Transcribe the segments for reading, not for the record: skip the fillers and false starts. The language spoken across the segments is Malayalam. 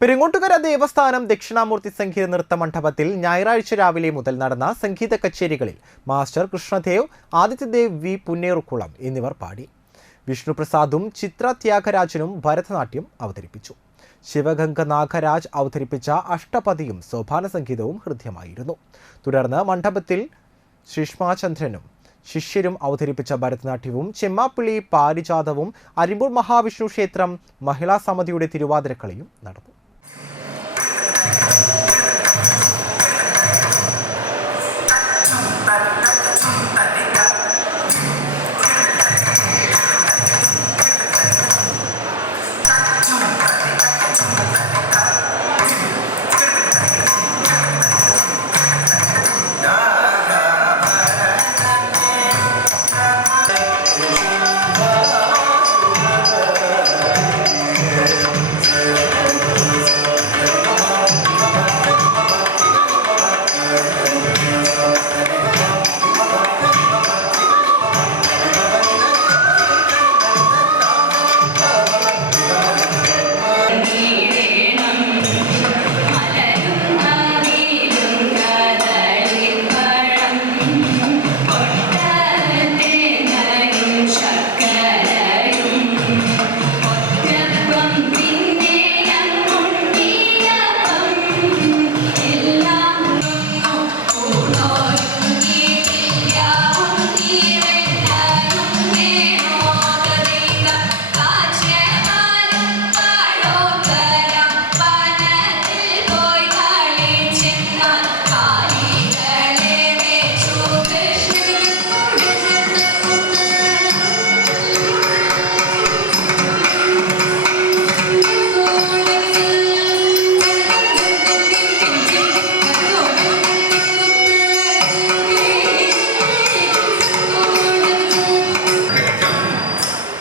പെരിങ്ങോട്ടുകര ദേവസ്ഥാനം ദക്ഷിണാമൂർത്തി സംഗീത നൃത്ത മണ്ഡപത്തിൽ ഞായറാഴ്ച രാവിലെ മുതൽ നടന്ന സംഗീത കച്ചേരികളിൽ മാസ്റ്റർ കൃഷ്ണദേവ്, ആദിത്യദേവ് വി പുന്നേറുക്കുളം എന്നിവർ പാടി. വിഷ്ണുപ്രസാദും ചിത്ര ത്യാഗരാജനും ഭരതനാട്യം അവതരിപ്പിച്ചു. ശിവഗംഗ നാഗരാജ് അവതരിപ്പിച്ച അഷ്ടപതിയും സോപാന സംഗീതവും ഹൃദ്യമായിരുന്നു. തുടർന്ന് മണ്ഡപത്തിൽ ശ്രീഷ്മാചന്ദ്രനും ശിഷ്യരും അവതരിപ്പിച്ച ഭരതനാട്യവും ചെമ്മാപ്പിള്ളി പാരിജാതവും അരിമ്പൂർ മഹാവിഷ്ണു ക്ഷേത്രം മഹിളാ സമിതിയുടെ തിരുവാതിരക്കളിയും നടന്നു.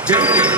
Jump